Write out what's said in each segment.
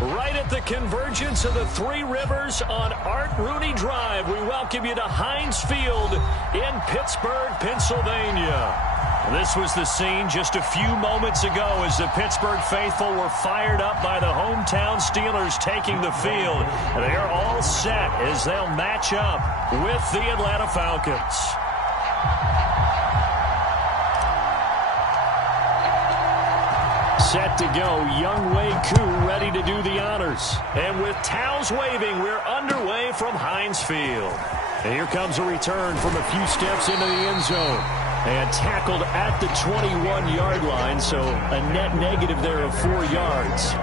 Right at the convergence of the Three Rivers on Art Rooney Drive, we welcome you to Heinz Field in Pittsburgh, Pennsylvania. This was the scene just a few moments ago as the Pittsburgh faithful were fired up by the hometown Steelers taking the field. They're all set as they'll match up with the Atlanta Falcons. Set to go, Young Wei Koo ready to do the honors. And with towels waving, we're underway from Heinz Field. And here comes a return from a few steps into the end zone. And tackled at the 21-yard line, so a net negative there of 4 yards.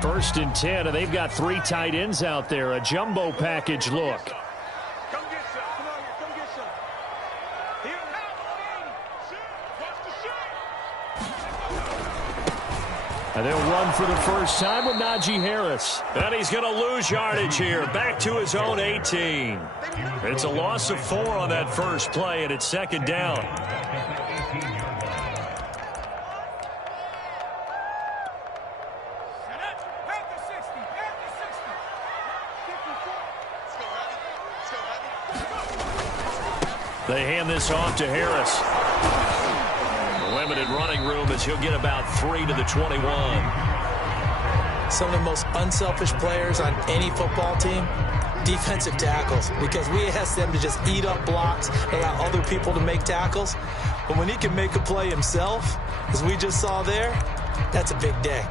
First and 10, and they've got 3 tight ends out there. A jumbo package look. Come get some. Come on here. Come get some. Here. And they'll run for the first time with Najee Harris. And he's going to lose yardage here. Back to his own 18. It's a loss of 4 on that first play, and it's second down. They hand this off to Harris. Limited running room as he'll get about 3 to the 21. Some of the most unselfish players on any football team, defensive tackles, because we ask them to just eat up blocks, allow other people to make tackles. But when he can make a play himself, as we just saw there, that's a big day.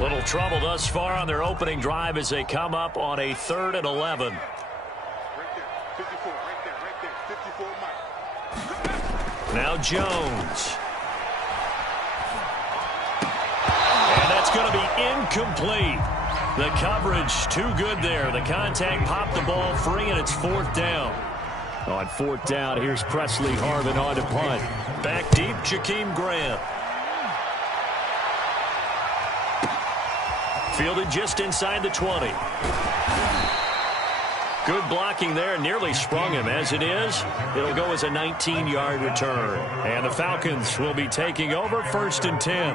Little trouble thus far on their opening drive as they come up on a 3rd and 11. Now Jones. And that's going to be incomplete. The coverage too good there. The contact popped the ball free, and it's 4th down. On 4th down, here's Presley Harvin on to punt. Back deep, Jakeem Grant. Fielded just inside the 20. Good blocking there, nearly sprung him. As it is, it'll go as a 19-yard return. And the Falcons will be taking over 1st and 10.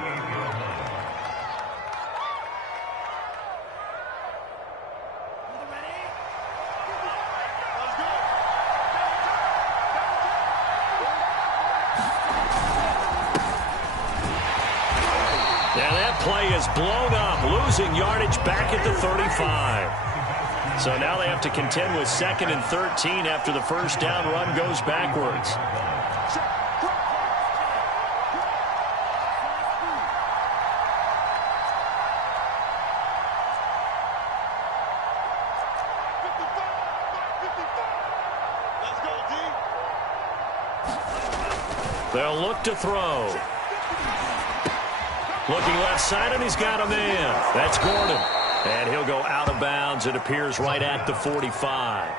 And that play is blown up, losing yardage back at the 35. So now they have to contend with 2nd and 13 after the first down run goes backwards. They'll look to throw. Looking left side, and he's got a man. That's Gordon. And he'll go out of bounds. It appears right at the 45.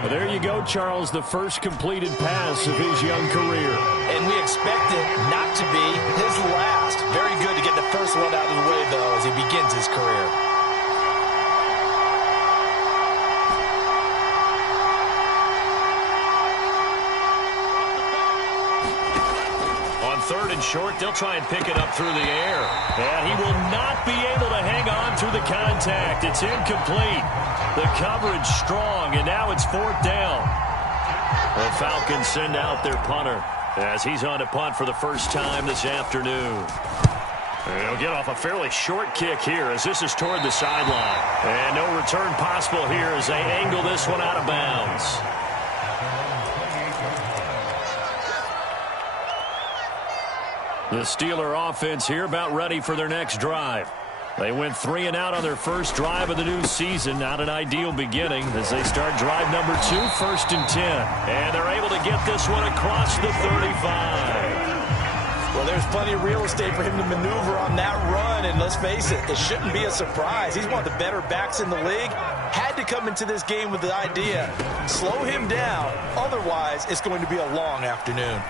Well, there you go, Charles, the first completed pass of his young career. And we expect it not to be his last. Very good to get the first one out of the way, though, as he begins his career. On 3rd and short, they'll try and pick it up through the air. And he will not be able to hang on through the contact. It's incomplete. The coverage strong, and now it's 4th down. The Falcons send out their punter as he's on to punt for the first time this afternoon. He'll get off a fairly short kick here as this is toward the sideline. And no return possible here as they angle this one out of bounds. The Steeler offense here about ready for their next drive. They went 3 and out on their first drive of the new season. Not an ideal beginning as they start drive number 2, 1st and 10. And they're able to get this one across the 35. Well, there's plenty of real estate for him to maneuver on that run. And let's face it, it shouldn't be a surprise. He's one of the better backs in the league. Had to come into this game with the idea, slow him down. Otherwise, it's going to be a long afternoon.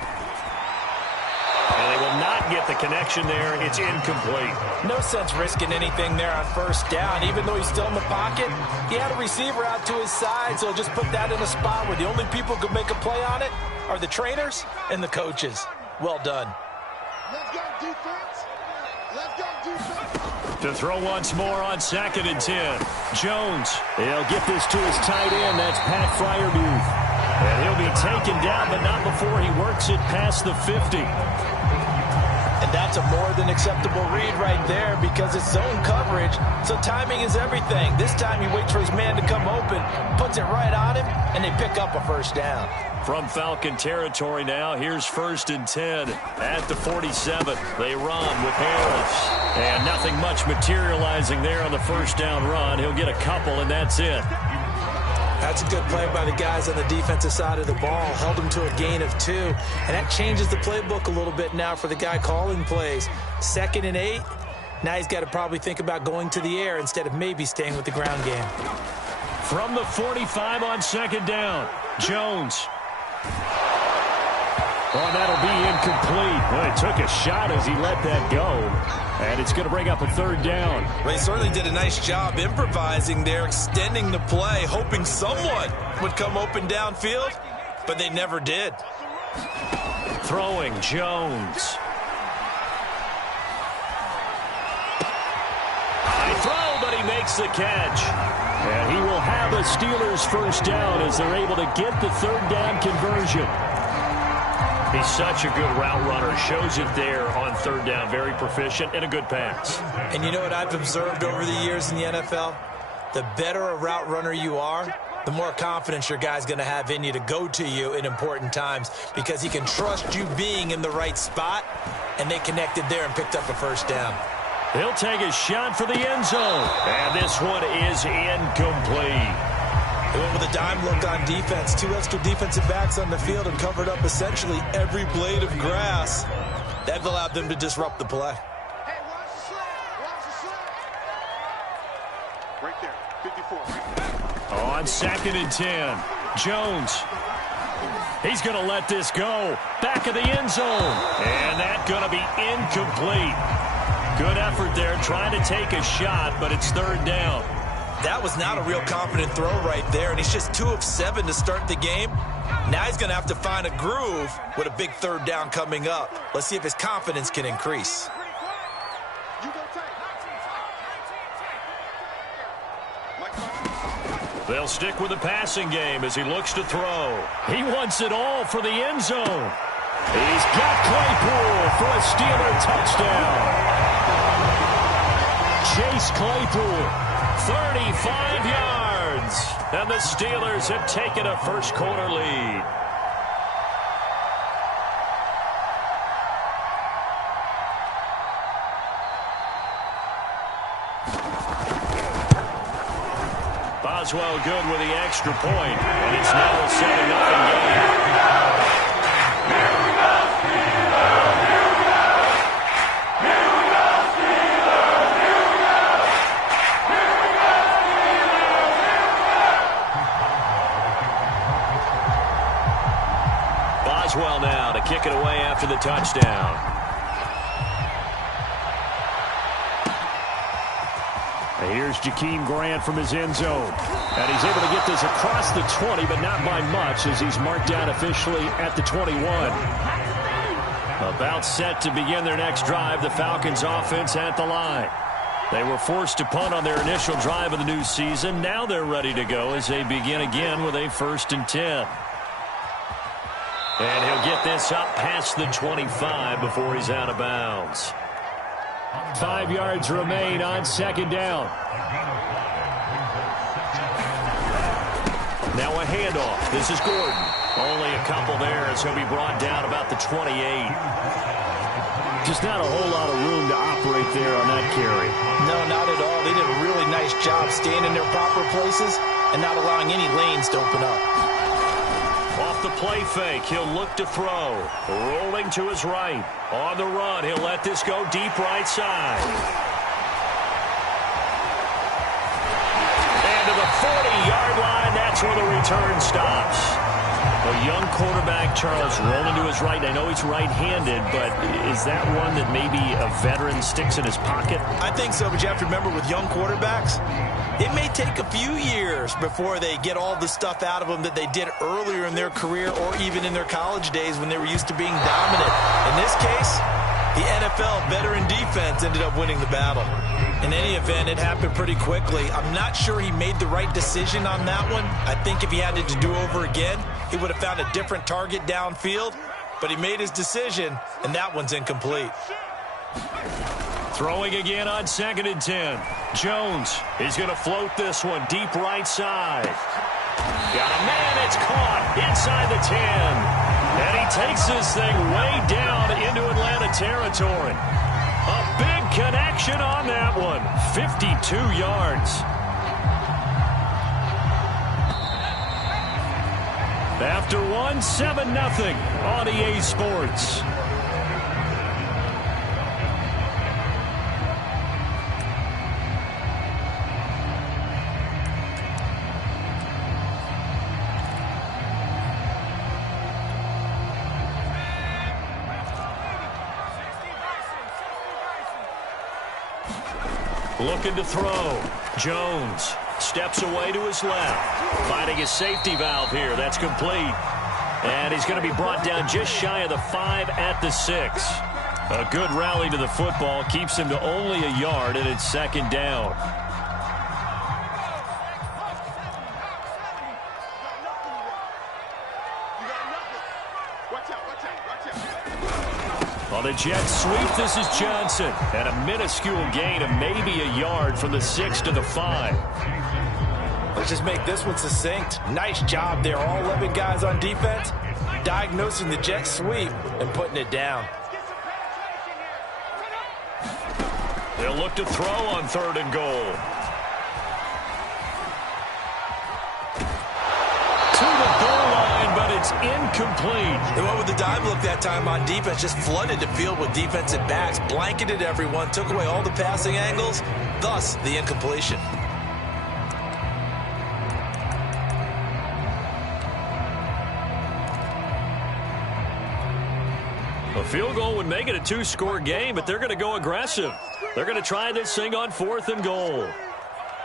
And they will not couldn't get the connection there. It's incomplete. No sense risking anything there on first down. Even though he's still in the pocket, he had a receiver out to his side, so just put that in a spot where the only people who could make a play on it are the trainers and the coaches. Well done. Let's go, defense. Let's go, defense. To throw once more on 2nd and 10. Jones. He'll get this to his tight end. That's Pat Fryermuth. And he'll be taken down, but not before he works it past the 50. And that's a more than acceptable read right there because it's zone coverage, so timing is everything. This time he waits for his man to come open, puts it right on him, and they pick up a first down. From Falcon territory now, here's 1st and 10 at the 47. They run with Harris. And nothing much materializing there on the first down run. He'll get a couple, and that's it. That's a good play by the guys on the defensive side of the ball. Held them to a gain of 2. And that changes the playbook a little bit now for the guy calling plays. 2nd and 8. Now he's got to probably think about going to the air instead of maybe staying with the ground game. From the 45 on 2nd down, Jones. Oh, that'll be incomplete. Well, he took a shot as he let that go. And it's going to bring up a 3rd down. Well, he certainly did a nice job improvising there, extending the play, hoping someone would come open downfield, but they never did. Throwing, Jones. High throw, but he makes the catch. And he will have a Steelers first down as they're able to get the 3rd down conversion. He's such a good route runner. Shows it there on 3rd down. Very proficient and a good pass. And you know what I've observed over the years in the NFL? The better a route runner you are, the more confidence your guy's going to have in you to go to you in important times because he can trust you being in the right spot, and they connected there and picked up a first down. He'll take a shot for the end zone. And this one is incomplete. They went with a dime look on defense. 2 extra defensive backs on the field and covered up essentially every blade of grass. That allowed them to disrupt the play. Hey, watch the slip. Watch the slip. Right there, 54. Right there. On 2nd and 10, Jones. He's going to let this go. Back of the end zone. And that's going to be incomplete. Good effort there trying to take a shot, but it's 3rd down. That was not a real confident throw right there, and he's just 2 of 7 to start the game. Now he's going to have to find a groove with a big 3rd down coming up. Let's see if his confidence can increase. They'll stick with the passing game as he looks to throw. He wants it all for the end zone. He's got Claypool for a Steeler touchdown. Chase Claypool. 35 yards, and the Steelers have taken a first-quarter lead. Boswell good with the extra point, and it's now a 7-0 game. Boswell now to kick it away after the touchdown. And here's Jakeem Grant from his end zone. And he's able to get this across the 20, but not by much as he's marked down officially at the 21. About set to begin their next drive, the Falcons offense at the line. They were forced to punt on their initial drive of the new season. Now they're ready to go as they begin again with a 1st and 10. And he'll get this up past the 25 before he's out of bounds. 5 yards remain on 2nd down. Now a handoff. This is Gordon. Only a couple there as he'll be brought down about the 28. Just not a whole lot of room to operate there on that carry. No, not at all. They did a really nice job staying in their proper places and not allowing any lanes to open up. Off the play fake, he'll look to throw. Rolling to his right. On the run, he'll let this go deep right side. And to the 40-yard line, that's where the return stops. A young quarterback, Charles, rolling to his right. I know he's right-handed, but is that one that maybe a veteran sticks in his pocket? I think so, but you have to remember with young quarterbacks, it may take a few years before they get all the stuff out of them that they did earlier in their career or even in their college days when they were used to being dominant. In this case, the NFL veteran defense ended up winning the battle. In any event, it happened pretty quickly. I'm not sure he made the right decision on that one. I think if he had it to do over again, he would have found a different target downfield. But he made his decision, and that one's incomplete. Throwing again on 2nd and 10. Jones is going to float this one deep right side. Got a man, it's caught inside the 10. And he takes this thing way down into Atlanta territory. A big connection on that one. 52 yards. After one, 7-0 on EA Sports. Looking to throw. Jones steps away to his left. Finding his safety valve here. That's complete. And he's going to be brought down just shy of the 5 at the 6. A good rally to the football. Keeps him to only a yard, and it's 2nd down. On the jet sweep, this is Johnson. And a minuscule gain of maybe a yard from the 6 to the 5. Let's just make this one succinct. Nice job there. All 11 guys on defense diagnosing the jet sweep and putting it down. They'll look to throw on 3rd and goal. To the goal line, but it's incomplete. They went with the dive look that time on defense, just flooded the field with defensive backs, blanketed everyone, took away all the passing angles, thus the incompletion. A field goal would make it a 2-score game, but they're going to go aggressive. They're going to try this thing on 4th and goal. 45,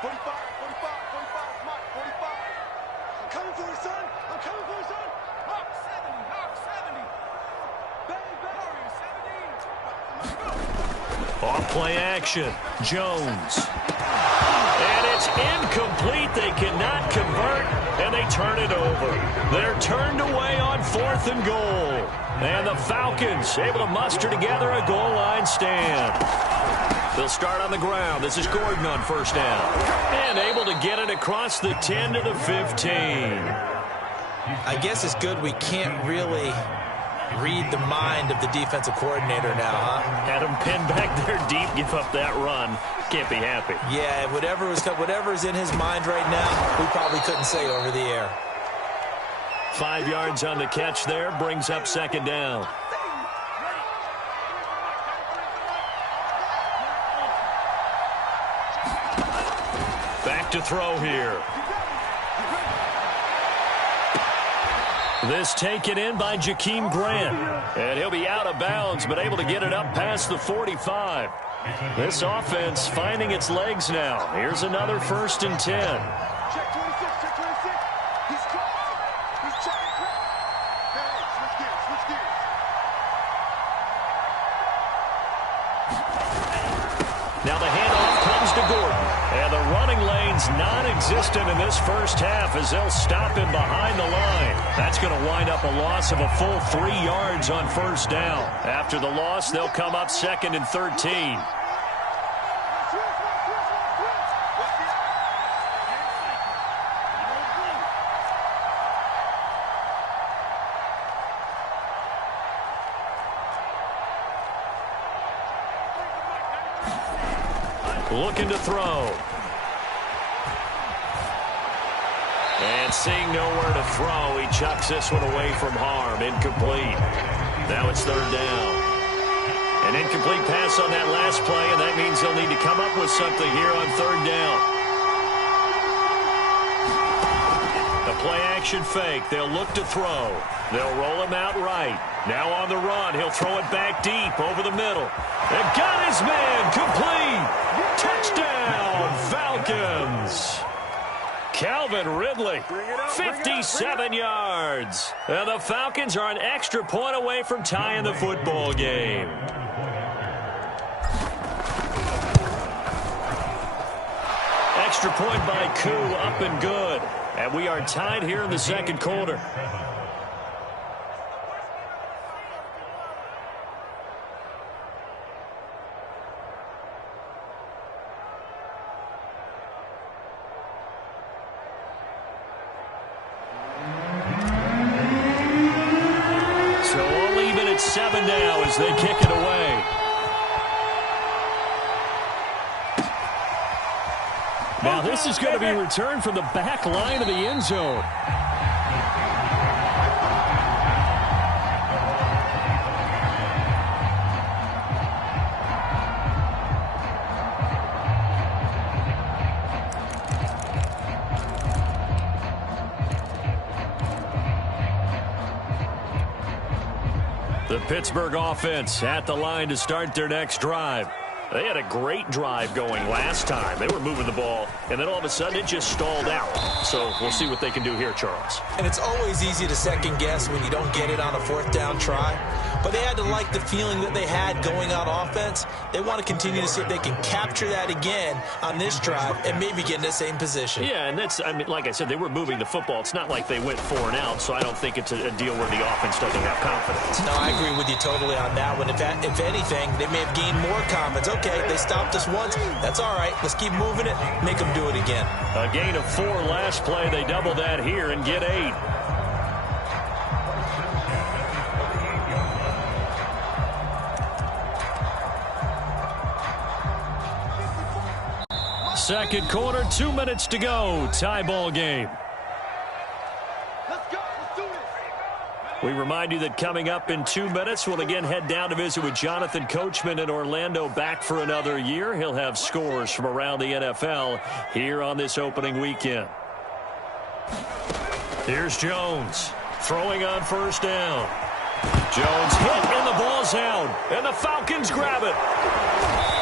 45, 45, Mike, 45. I'm coming for you, son. I'm coming for you, son. Hawk 70, Hawk 70. Off play action. Jones. And it's incomplete. They cannot convert, and they turn it over. They're turned away on 4th and goal. And the Falcons able to muster together a goal line stand. They'll start on the ground. This is Gordon on 1st down. And able to get it across the 10 to the 15. I guess it's good we can't really read the mind of the defensive coordinator now, huh? Had him pinned back there deep, give up that run. Can't be happy. Yeah, whatever's in his mind right now, we probably couldn't say over the air. 5 yards on the catch there, brings up 2nd down. Back to throw here. This taken in by Jakeem Grant. And he'll be out of bounds, but able to get it up past the 45. This offense finding its legs now. Here's another 1st and 10. Check 26, check 26. He's crossing. He's checking cross. Hey, switch gears, switch gears. Now the handoff comes to Gordon. And the running lane's non-existent in this first half as they'll stop him behind the line. That's going to wind up a loss of a full 3 yards on 1st down. After the loss, they'll come up 2nd and 13. Looking to throw. And seeing nowhere to throw, he chucks this one away from harm. Incomplete. Now it's 3rd down. An incomplete pass on that last play, and that means they'll need to come up with something here on 3rd down. The play play-action fake. They'll look to throw. They'll roll him out right. Now on the run, he'll throw it back deep over the middle. And got his man complete. Touchdown, Falcons. Calvin Ridley, 57 yards. And the Falcons are an extra point away from tying the football game. Extra point by Koo, up and good. And we are tied here in the second quarter. So all even at 7 now as they kick it away. Now this is going to be returned from the back line of the end zone. The Pittsburgh offense at the line to start their next drive. They had a great drive going last time. They were moving the ball, and then all of a sudden it just stalled out. So we'll see what they can do here, Charles. And it's always easy to second guess when you don't get it on a fourth down try. But they had to like the feeling that they had going on offense. They want to continue to see if they can capture that again on this drive and maybe get in the same position. Yeah, and that's, I mean, like I said, they were moving the football. It's not like they went 4 and out, so I don't think it's a deal where the offense doesn't have confidence. No, I agree with you totally on that one. If anything, they may have gained more confidence. Okay, they stopped us once. That's all right. Let's keep moving it. Make them do it again. A gain of 4 last play. They double that here and get 8. Second quarter, 2 minutes to go. Tie ball game. Let's go. Let's do this. We remind you that coming up in 2 minutes, we'll again head down to visit with Jonathan Coachman in Orlando, back for another year. He'll have scores from around the NFL here on this opening weekend. Here's Jones throwing on first down. Jones hit and the ball's out. And the Falcons grab it.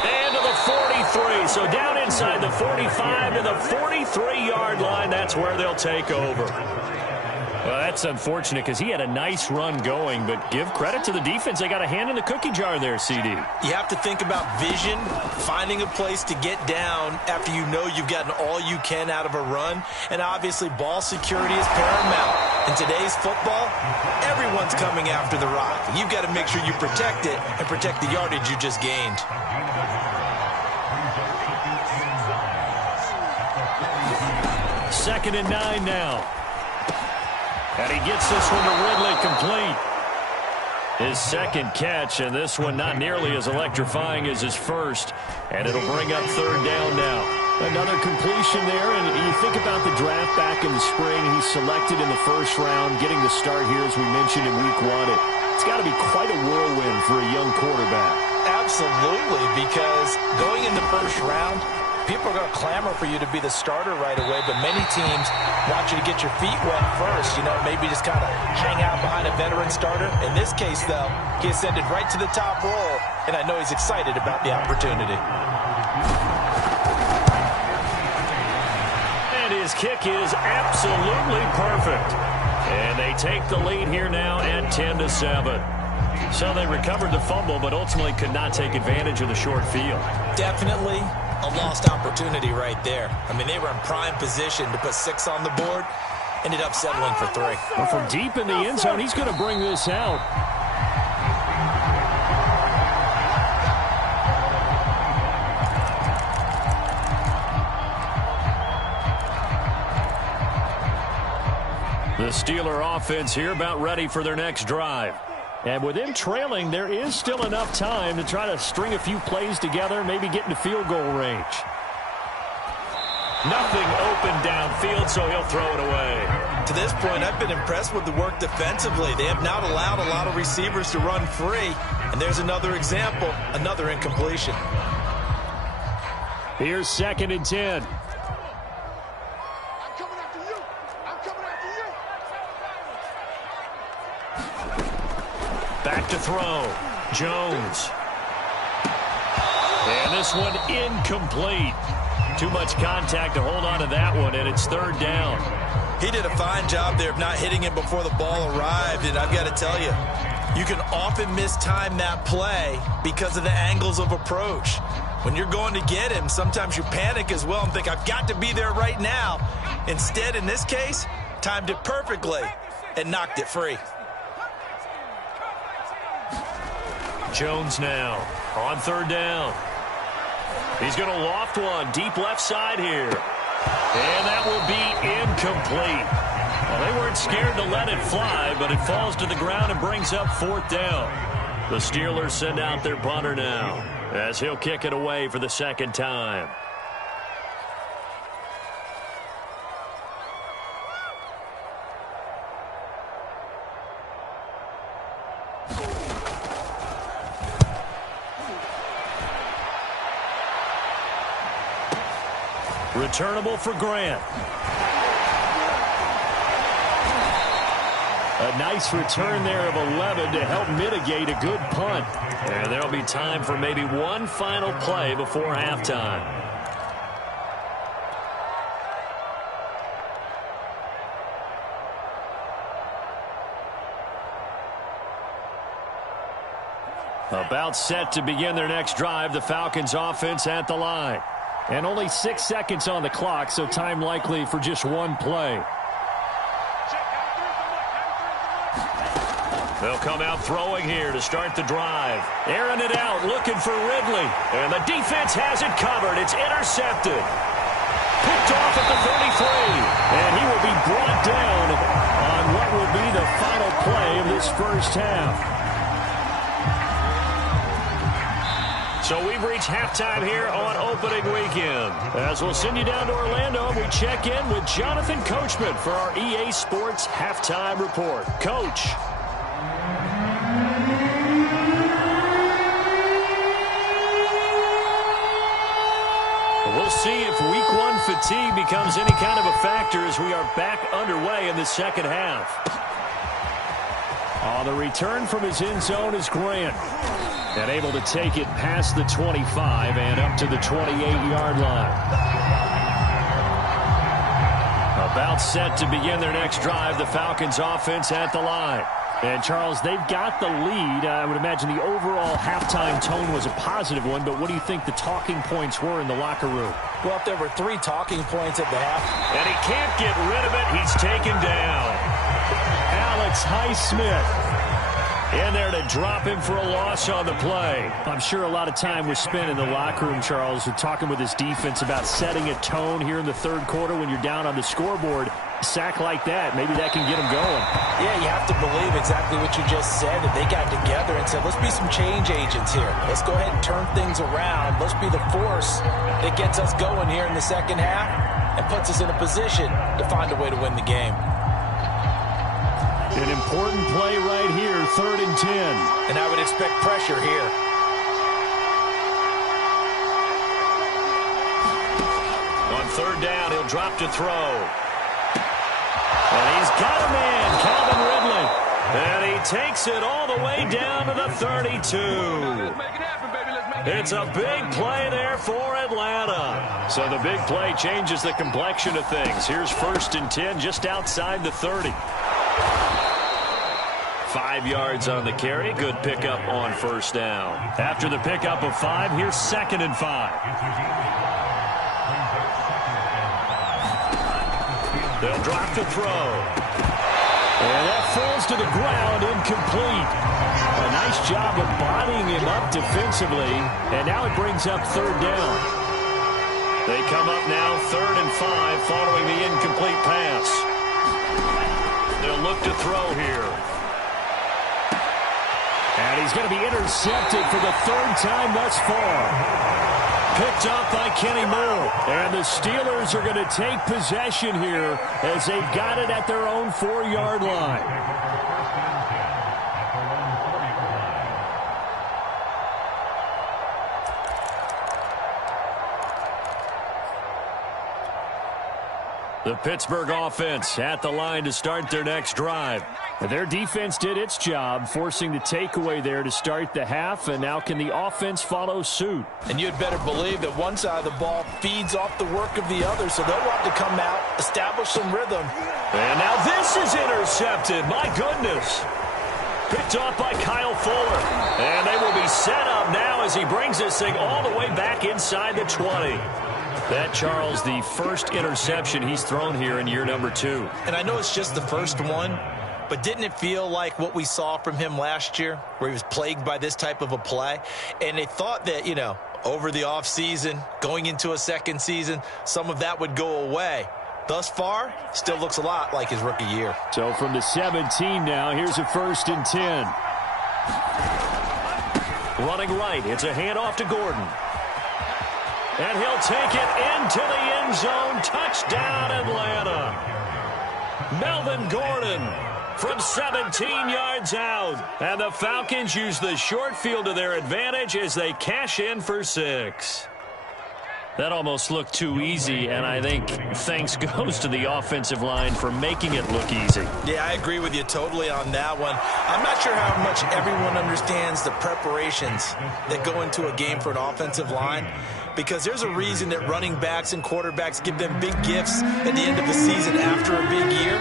And to the 43. So down inside the 45 to the 43-yard line. That's where they'll take over. Well, that's unfortunate because he had a nice run going, but give credit to the defense. They got a hand in the cookie jar there, CD. You have to think about vision, finding a place to get down after you know you've gotten all you can out of a run, and obviously ball security is paramount. In today's football, everyone's coming after the rock. You've got to make sure you protect it and protect the yardage you just gained. Second and 9 now. And he gets this one to Ridley complete. His second catch, and this one not nearly as electrifying as his first. And it'll bring up third down now. Another completion there, and you think about the draft back in the spring. He's selected in the first round, getting the start here, as we mentioned, in week 1. It's got to be quite a whirlwind for a young quarterback. Absolutely, because going in the first round, people are going to clamor for you to be the starter right away, but many teams want you to get your feet wet first, maybe just kind of hang out behind a veteran starter. In this case, though, he ascended right to the top role, and I know he's excited about the opportunity. And his kick is absolutely perfect. And they take the lead here now at 10-7. So they recovered the fumble, but ultimately could not take advantage of the short field. Definitely a lost opportunity right there. I mean, they were in prime position to put 6 on the board, ended up settling for 3. Well, from deep in the end zone, he's going to bring this out. The Steeler offense here about ready for their next drive. And with him trailing, there is still enough time to try to string a few plays together, maybe get into field goal range. Nothing open downfield, so he'll throw it away. To this point, I've been impressed with the work defensively. They have not allowed a lot of receivers to run free. And there's another example, another incompletion. Here's 2nd and 10. I'm coming after you. I'm coming after you. Back to throw. Jones. And this one incomplete. Too much contact to hold on to that one, and it's third down. He did a fine job there of not hitting him before the ball arrived, and I've got to tell you, you can often mistime that play because of the angles of approach. When you're going to get him, sometimes you panic as well and think, I've got to be there right now. Instead, in this case, timed it perfectly and knocked it free. Jones now on third down. He's going to loft one deep left side here. And that will be incomplete. Well, they weren't scared to let it fly, but it falls to the ground and brings up fourth down. The Steelers send out their punter now as he'll kick it away for the second time. Returnable for Grant. A nice return there of 11 to help mitigate a good punt. And there'll be time for maybe one final play before halftime. About set to begin their next drive, the Falcons offense at the line. And only 6 seconds on the clock, so time likely for just one play. They'll come out throwing here to start the drive. Airing it out, looking for Ridley. And the defense has it covered. It's intercepted. Picked off at the 33. And he will be brought down on what will be the final play of this first half. So we've reached halftime here on opening weekend. As we'll send you down to Orlando, and we check in with Jonathan Coachman for our EA Sports Halftime Report. Coach. We'll see if week one fatigue becomes any kind of a factor as we are back underway in the second half. On the return from his end zone is Grant. And able to take it past the 25 and up to the 28-yard line. About set to begin their next drive, the Falcons offense at the line. And, Charles, they've got the lead. I would imagine the overall halftime tone was a positive one, but what do you think the talking points were in the locker room? Well, if there were 3 talking points at the half. And he can't get rid of it. He's taken down. Alex Highsmith in there to drop him for a loss on the play. I'm sure a lot of time was spent in the locker room, Charles, talking with his defense about setting a tone here in the third quarter when you're down on the scoreboard. A sack like that, maybe that can get him going. Yeah, you have to believe exactly what you just said, that they got together and said, let's be some change agents here. Let's go ahead and turn things around. Let's be the force that gets us going here in the second half and puts us in a position to find a way to win the game. An important play right here, 3rd and 10. And I would expect pressure here. On 3rd down, he'll drop to throw. And he's got a man, Calvin Ridley. And he takes it all the way down to the 32. It's a big play there for Atlanta. So the big play changes the complexion of things. Here's 1st and 10 just outside the 30. 5 yards on the carry. Good pickup on 1st down. After the pickup of 5, here's 2nd and 5. They'll drop to throw. And that falls to the ground, incomplete. A nice job of bodying him up defensively. And now it brings up 3rd down. They come up now 3rd and 5 following the incomplete pass. They'll look to throw here. And he's going to be intercepted for the 3rd time thus far. Picked up by Kenny Moore. And the Steelers are going to take possession here as they've got it at their own 4-yard line. The Pittsburgh offense at the line to start their next drive. Their defense did its job, forcing the takeaway there to start the half, and now can the offense follow suit? And you'd better believe that one side of the ball feeds off the work of the other, so they'll want to come out, establish some rhythm. And now this is intercepted. My goodness. Picked off by Kyle Fuller. And they will be set up now as he brings this thing all the way back inside the 20. That, Charles, the first interception he's thrown here in year number 2. And I know it's just the first one, but didn't it feel like what we saw from him last year, where he was plagued by this type of a play? And they thought that, you know, over the offseason, going into a second season, some of that would go away. Thus far, still looks a lot like his rookie year. So from the 17 now, here's a 1st and 10. Running right, it's a handoff to Gordon. And he'll take it into the end zone. Touchdown, Atlanta. Melvin Gordon from 17 yards out. And the Falcons use the short field to their advantage as they cash in for 6. That almost looked too easy, and I think thanks goes to the offensive line for making it look easy. Yeah, I agree with you totally on that one. I'm not sure how much everyone understands the preparations that go into a game for an offensive line, because there's a reason that running backs and quarterbacks give them big gifts at the end of the season after a big year.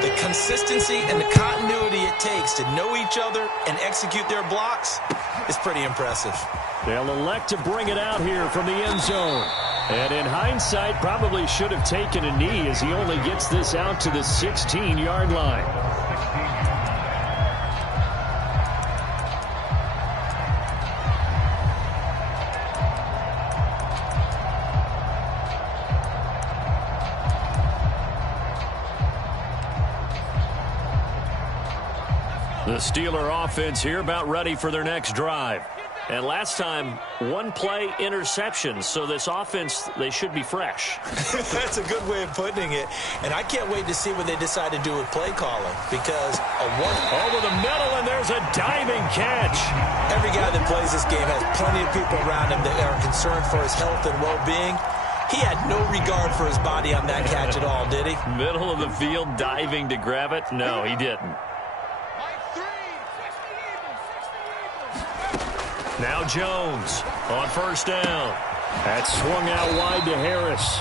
The consistency and the continuity it takes to know each other and execute their blocks is pretty impressive. They'll elect to bring it out here from the end zone. And in hindsight, probably should have taken a knee as he only gets this out to the 16-yard line. The Steeler offense here about ready for their next drive. And last time, one-play interception. So this offense, they should be fresh. That's a good way of putting it. And I can't wait to see what they decide to do with play calling. Because over the middle, and there's a diving catch. Every guy that plays this game has plenty of people around him that are concerned for his health and well-being. He had no regard for his body on that catch at all, did he? Middle of the field, diving to grab it? No, he didn't. Now Jones on 1st down. That's swung out wide to Harris.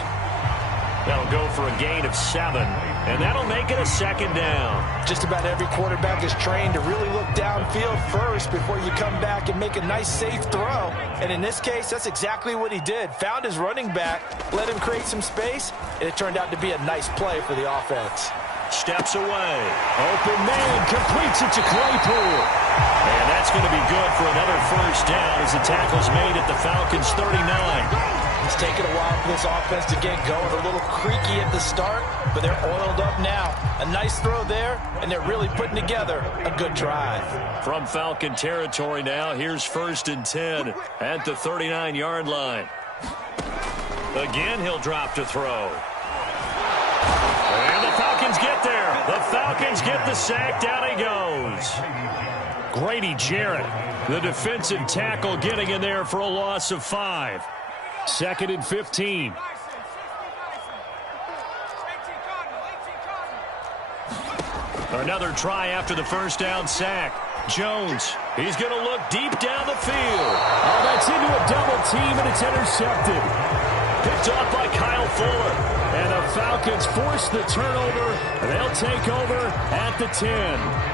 That'll go for a gain of 7, and that'll make it a 2nd down. Just about every quarterback is trained to really look downfield first before you come back and make a nice, safe throw. And in this case, that's exactly what he did. Found his running back, let him create some space, and it turned out to be a nice play for the offense. Steps away. Open man, completes it to Claypool. And that's going to be good for another 1st down as the tackle's made at the Falcons' 39. It's taken a while for this offense to get going. A little creaky at the start, but they're oiled up now. A nice throw there, and they're really putting together a good drive. From Falcon territory now, here's 1st and 10 at the 39-yard line. Again, he'll drop to throw. And the Falcons get there. The Falcons get the sack. Down he goes. Grady Jarrett, the defensive tackle, getting in there for a loss of 5. 2nd and 15. Another try after the 1st down sack. Jones, he's going to look deep down the field. Oh, that's into a double team, and it's intercepted. Picked off by Kyle Fuller. And the Falcons force the turnover. They'll take over at the 10.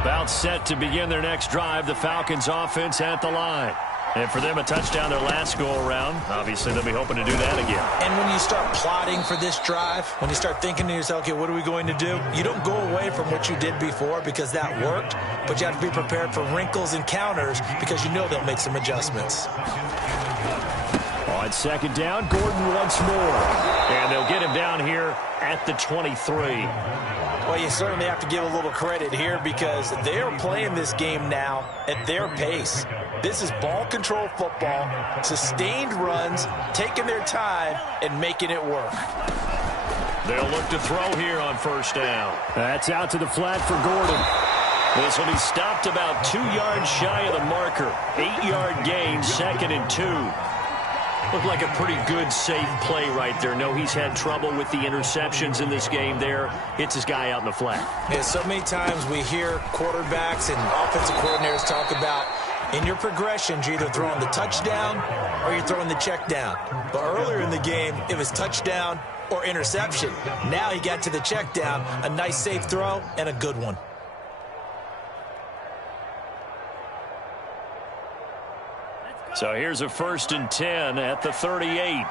About set to begin their next drive. The Falcons offense at the line. And for them, a touchdown their last go-around. Obviously, they'll be hoping to do that again. And when you start plotting for this drive, when you start thinking to yourself, okay, what are we going to do? You don't go away from what you did before because that worked, but you have to be prepared for wrinkles and counters because you know they'll make some adjustments. On 2nd down, Gordon once more. And they'll get him down here at the 23. Well, you certainly have to give a little credit here because they are playing this game now at their pace. This is ball control football, sustained runs, taking their time, and making it work. They'll look to throw here on 1st down. That's out to the flat for Gordon. This will be stopped about 2 yards shy of the marker. 8-yard gain, 2nd and 2. Looked like a pretty good, safe play right there. No, he's had trouble with the interceptions in this game there. Hits his guy out in the flat. Yeah, so many times we hear quarterbacks and offensive coordinators talk about in your progressions, you're either throwing the touchdown or you're throwing the check down. But earlier in the game, it was touchdown or interception. Now he got to the check down, a nice safe throw, and a good one. So here's a 1st and 10 at the 38.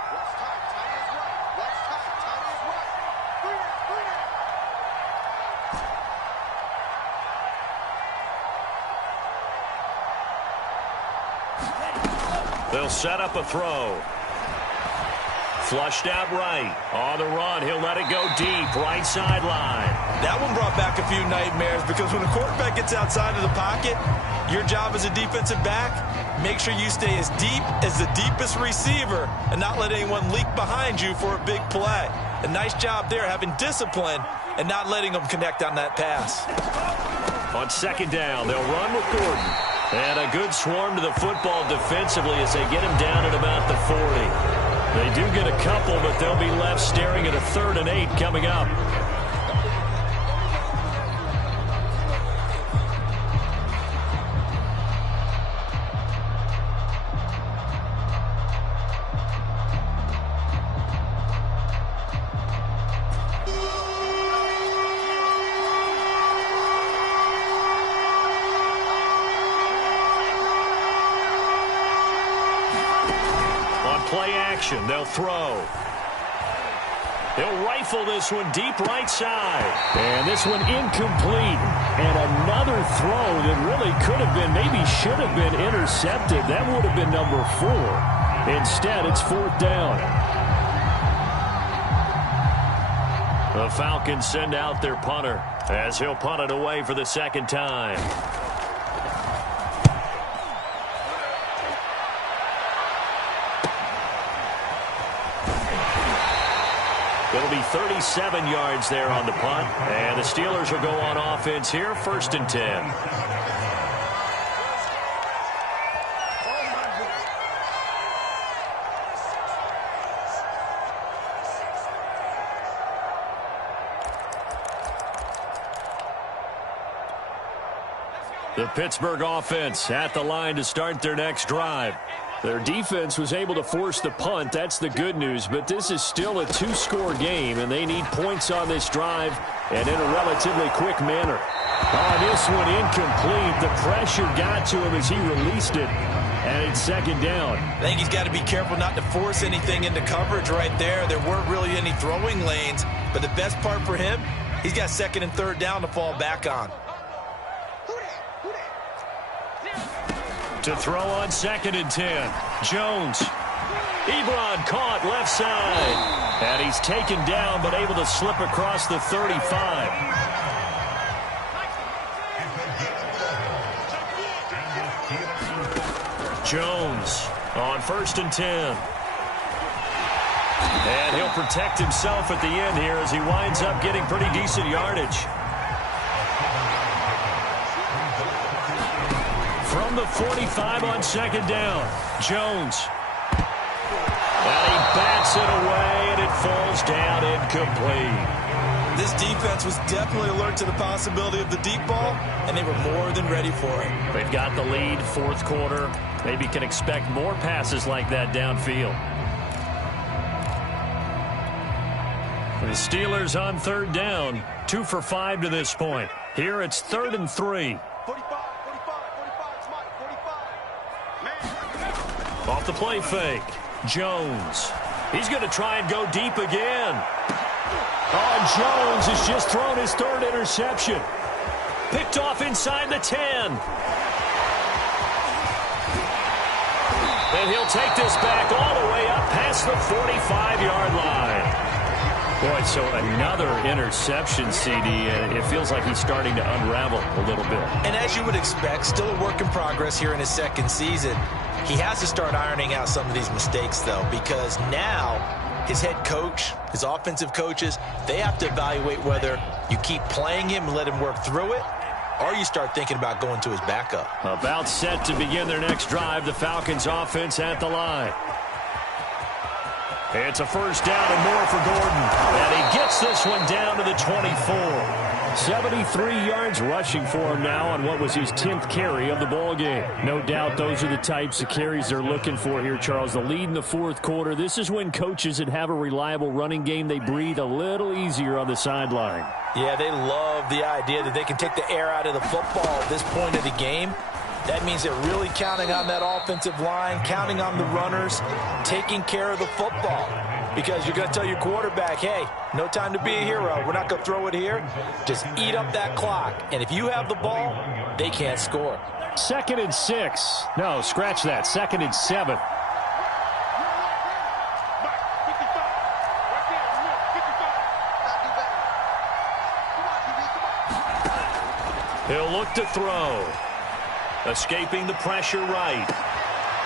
They'll set up a throw. Flushed out right. On the run, he'll let it go deep, right sideline. That one brought back a few nightmares because when a quarterback gets outside of the pocket, your job as a defensive back, make sure you stay as deep as the deepest receiver and not let anyone leak behind you for a big play. A nice job there having discipline and not letting them connect on that pass. On 2nd down, they'll run with Gordon. And a good swarm to the football defensively as they get him down at about the 40. They do get a couple, but they'll be left staring at a 3rd and 8 coming up. Play action. They'll throw. They'll rifle this one deep right side. And this one incomplete. And another throw that really could have been, maybe should have been intercepted. That would have been number 4. Instead, it's 4th down. The Falcons send out their punter as he'll punt it away for the 2nd time. It'll be 37 yards there on the punt. And the Steelers will go on offense here, 1st and 10. The Pittsburgh offense at the line to start their next drive. Their defense was able to force the punt. That's the good news. But this is still a 2-score game, and they need points on this drive and in a relatively quick manner. Oh, this one incomplete. The pressure got to him as he released it, and it's 2nd down. I think he's got to be careful not to force anything into coverage right there. There weren't really any throwing lanes, but the best part for him, he's got 2nd and 3rd down to fall back on. To throw on 2nd and 10. Jones. Ebron caught left side. And he's taken down but able to slip across the 35. Jones on 1st and 10. And he'll protect himself at the end here as he winds up getting pretty decent yardage. From the 45 on 2nd down, Jones. And he bats it away, and it falls down incomplete. This defense was definitely alert to the possibility of the deep ball, and they were more than ready for it. They've got the lead, 4th quarter. Maybe can expect more passes like that downfield. The Steelers on 3rd down, 2 for 5 to this point. Here it's 3rd and 3. 45, Smite, 45. Off the play fake, Jones. He's going to try and go deep again. Oh, Jones has just thrown his 3rd interception. Picked off inside the 10. And he'll take this back all the way up past the 45-yard line. Boy, so another interception, CD, and it feels like he's starting to unravel a little bit. And as you would expect, still a work in progress here in his 2nd season. He has to start ironing out some of these mistakes, though, because now his head coach, his offensive coaches, they have to evaluate whether you keep playing him and let him work through it, or you start thinking about going to his backup. About set to begin their next drive, the Falcons offense at the line. It's a first down and more for Gordon. And he gets this one down to the 24. 73 yards rushing for him now on what was his 10th carry of the ball game. No doubt those are the types of carries they're looking for here, Charles. The lead in the fourth quarter. This is when coaches that have a reliable running game, they breathe a little easier on the sideline. Yeah, they love the idea that they can take the air out of the football at this point of the game. That means they're really counting on that offensive line, counting on the runners, taking care of the football. Because you're going to tell your quarterback, hey, no time to be a hero. We're not going to throw it here. Just eat up that clock. And if you have the ball, they can't score. 2nd and 6. No, scratch that. 2nd and 7. He'll look to throw. Escaping the pressure right.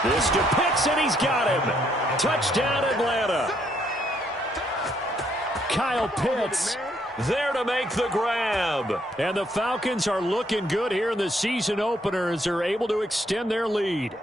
This to Pitts, and he's got him. Touchdown, Atlanta. Kyle Pitts there to make the grab. And the Falcons are looking good here in the season opener as they're able to extend their lead.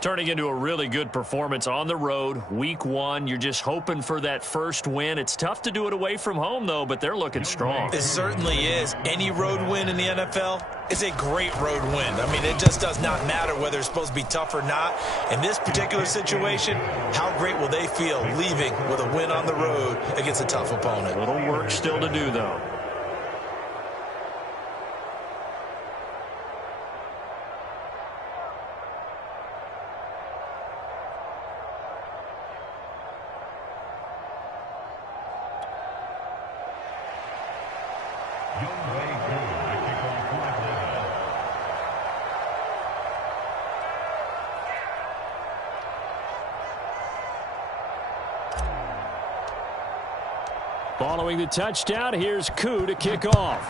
Turning into a really good performance on the road. Week 1, you're just hoping for that first win. It's tough to do it away from home, though, but they're looking strong. It certainly is. Any road win in the NFL is a great road win. I mean, it just does not matter whether it's supposed to be tough or not. In this particular situation, how great will they feel leaving with a win on the road against a tough opponent? A little work still to do, though. Following the touchdown, here's Koo to kick off.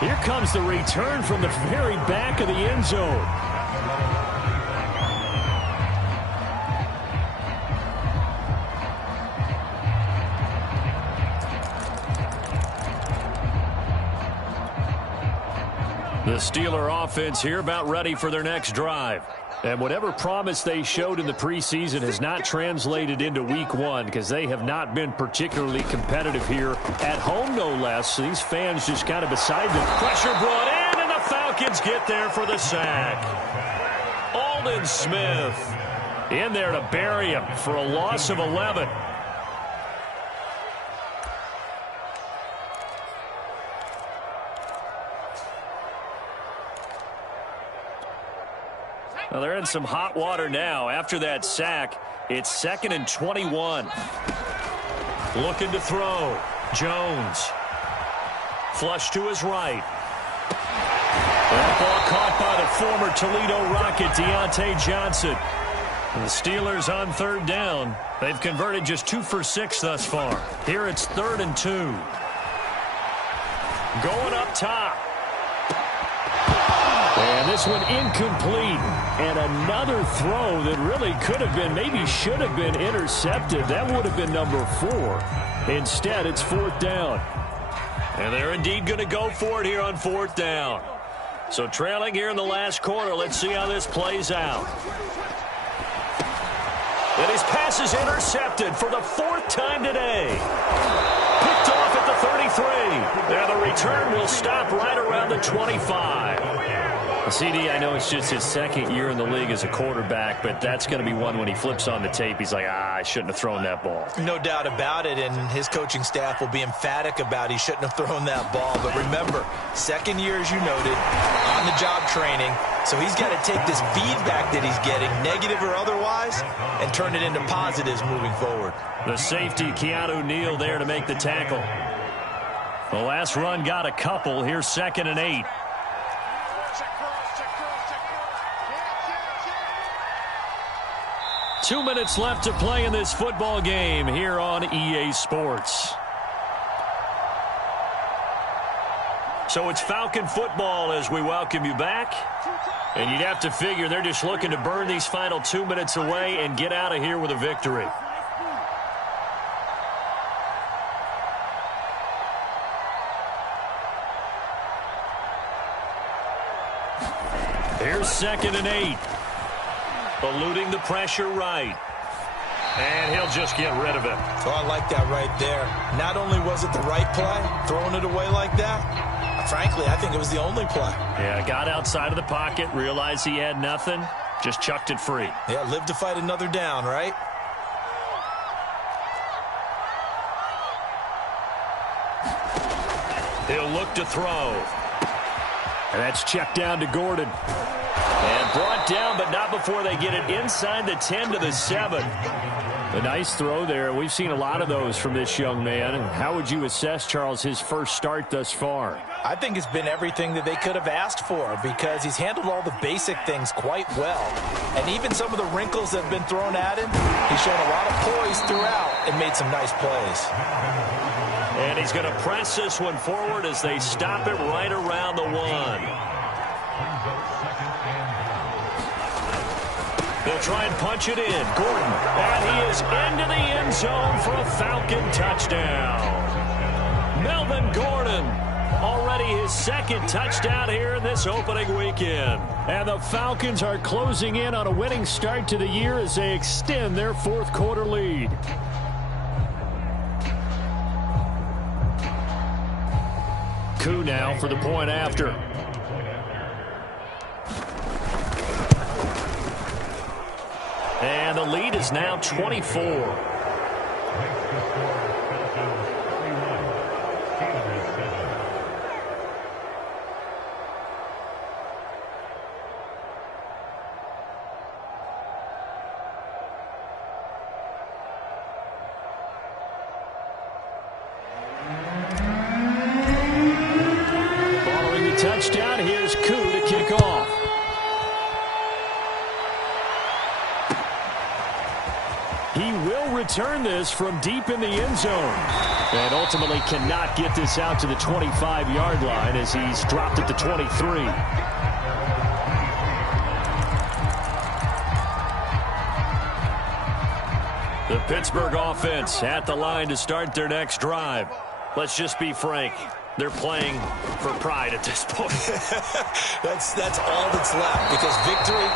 Here comes the return from the very back of the end zone. The Steeler offense here about ready for their next drive. And whatever promise they showed in the preseason has not translated into week 1 because they have not been particularly competitive here at home, no less. So these fans just kind of beside them. Pressure brought in, and the Falcons get there for the sack. Aldon Smith in there to bury him for a loss of 11. Well, they're in some hot water now. After that sack, it's 2nd and 21. Looking to throw. Jones. Flush to his right. That ball caught by the former Toledo Rocket, Deontay Johnson. And the Steelers on 3rd down. They've converted just 2 for 6 thus far. Here it's 3rd and 2. Going up top. And this one incomplete. And another throw that really could have been, maybe should have been intercepted. That would have been number 4. Instead, it's 4th down. And they're indeed going to go for it here on 4th down. So trailing here in the last quarter. Let's see how this plays out. And his pass is intercepted for the 4th time today. Picked off at the 33. And the return will stop right around the 25. CD, I know it's just his 2nd year in the league as a quarterback, but that's going to be one when he flips on the tape. He's like, I shouldn't have thrown that ball. No doubt about it, and his coaching staff will be emphatic about he shouldn't have thrown that ball. But remember, 2nd year, as you noted, on-the-job training, so he's got to take this feedback that he's getting, negative or otherwise, and turn it into positives moving forward. The safety, Keanu Neal, there to make the tackle. The last run got a couple. Here's 2nd and 8. 2 minutes left to play in this football game here on EA Sports. So it's Falcon football as we welcome you back. And you'd have to figure they're just looking to burn these final 2 minutes away and get out of here with a victory. Here's 2nd and 8. eluding the pressure right. And he'll just get rid of it. So I like that right there. Not only was it the right play, throwing it away like that, frankly, I think it was the only play. Yeah, got outside of the pocket, realized he had nothing, just chucked it free. Yeah, live to fight another down, right? He'll look to throw. And that's checked down to Gordon. And brought down, but not before they get it inside the 10 to the 7. A nice throw there. We've seen a lot of those from this young man. How would you assess, Charles, his first start thus far? I think it's been everything that they could have asked for because he's handled all the basic things quite well. And even some of the wrinkles that have been thrown at him, he's shown a lot of poise throughout and made some nice plays. And he's going to press this one forward as they stop it right around the 1. They'll try and punch it in. Gordon, and he is into the end zone for a Falcon touchdown. Melvin Gordon, already his second touchdown here in this opening weekend. And the Falcons are closing in on a winning start to the year as they extend their fourth quarter lead. Coup now for the point after. And the lead is now 24. Following the touchdown, here's Coup to kick off. He will return this from deep in the end zone. And ultimately cannot get this out to the 25-yard line as he's dropped at the 23. The Pittsburgh offense at the line to start their next drive. Let's just be frank. They're playing for pride at this point. That's all that's left because victory,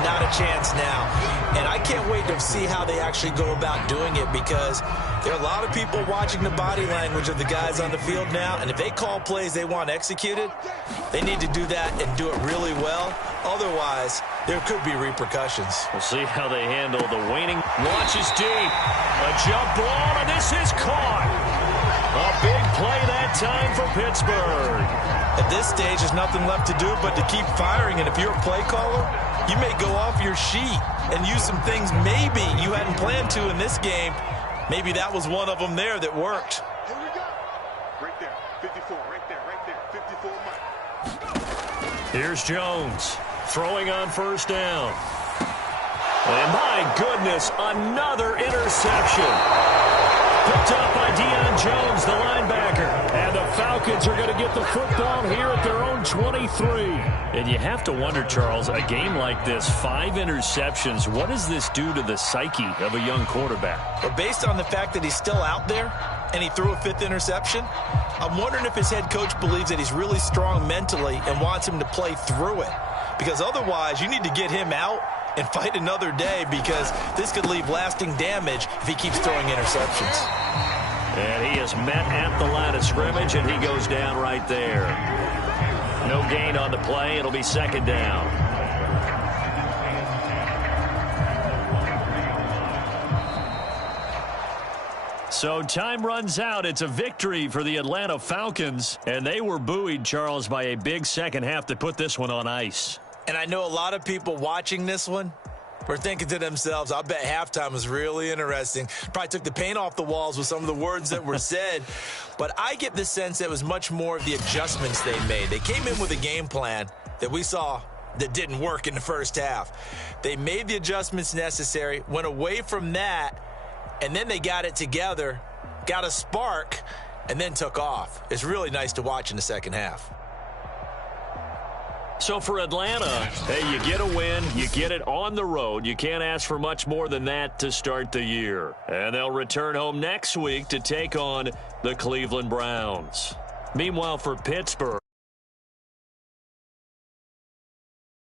not a chance now. And I can't wait to see how they actually go about doing it because there are a lot of people watching the body language of the guys on the field now. And if they call plays they want executed, they need to do that and do it really well. Otherwise, there could be repercussions. We'll see how they handle the waning. Launches deep. A jump ball, and this is caught. A big play that time for Pittsburgh. At this stage, there's nothing left to do but to keep firing. And if you're a play caller, you may go off your sheet and use some things maybe you hadn't planned to in this game. Maybe that was one of them there that worked. Here we go. Right there. 54. Right there. 54 Mike. Here's Jones throwing on first down. And my goodness, another interception. Picked up by Deion Jones, the linebacker. And the Falcons are going to get the football here at their own 23. And you have to wonder, Charles, a game like this, 5 interceptions, what does this do to the psyche of a young quarterback? But based on the fact that he's still out there and he threw a 5th interception, I'm wondering if his head coach believes that he's really strong mentally and wants him to play through it. Because otherwise, you need to get him out and fight another day because this could leave lasting damage if he keeps throwing interceptions. And he is met at the line of scrimmage, and he goes down right there. No gain on the play. It'll be second down. So time runs out. It's a victory for the Atlanta Falcons, and they were buoyed, Charles, by a big second half that put this one on ice. And I know a lot of people watching this one were thinking to themselves, I bet halftime was really interesting. Probably took the paint off the walls with some of the words that were said. But I get the sense that it was much more of the adjustments they made. They came in with a game plan that we saw that didn't work in the first half. They made the adjustments necessary, went away from that, and then they got it together, got a spark, and then took off. It's really nice to watch in the second half. So for Atlanta, hey, you get a win, you get it on the road. You can't ask for much more than that to start the year. And they'll return home next week to take on the Cleveland Browns. Meanwhile, for Pittsburgh,